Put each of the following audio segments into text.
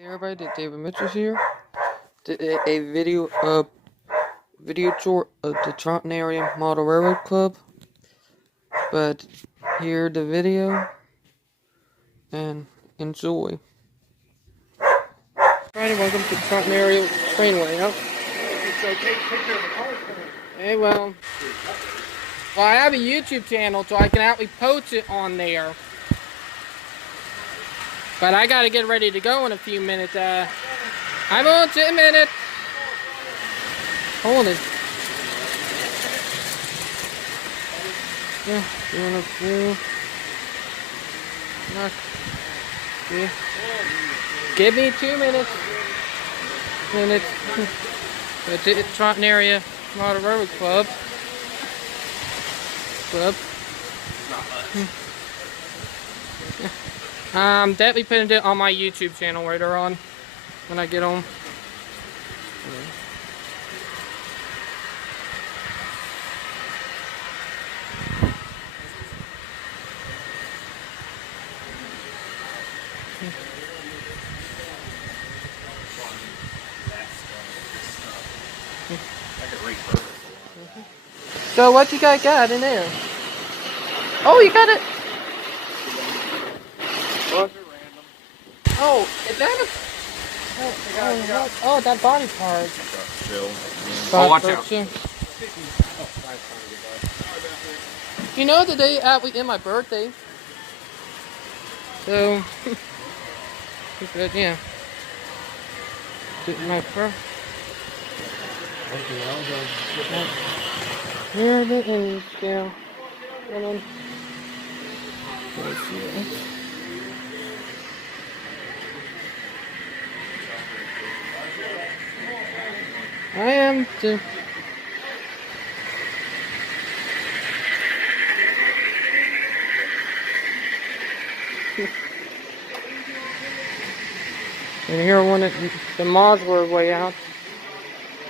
Hey everybody, David Mitchell's here. Did a video tour of the Charleston area Model Railroad Club. But here the video and enjoy. Alrighty, welcome to the Charleston area train layout. It's okay to take care of the car for me. Hey, well, I have a YouTube channel, so I can actually post it on there. But I gotta get ready to go in a few minutes. I'm on 10 minutes. Hold it. Yeah, you wanna do? Not. Yeah. Give me 2 minutes. It's Charleston area Model Railroad Club. Definitely putting it on my YouTube channel later on when I get home. So what you got in there? Oh, you got it. Oh, is that a... Oh, that body part. Oh, watch out. You know, today is my birthday. So, but yeah. My birthday. Here it is, yeah. Hold on. Let's see it. I am too. And here one of the modular layout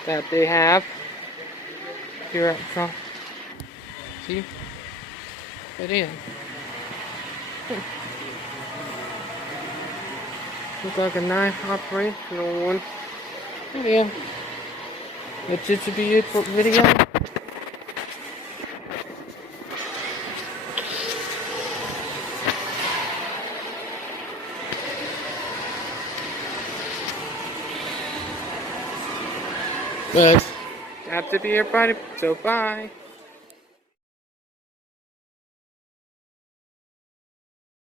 that they have here at front. See? It is. Looks like a nice operational one. Yeah. That's it to be it for the video. But that's it to be everybody. So bye.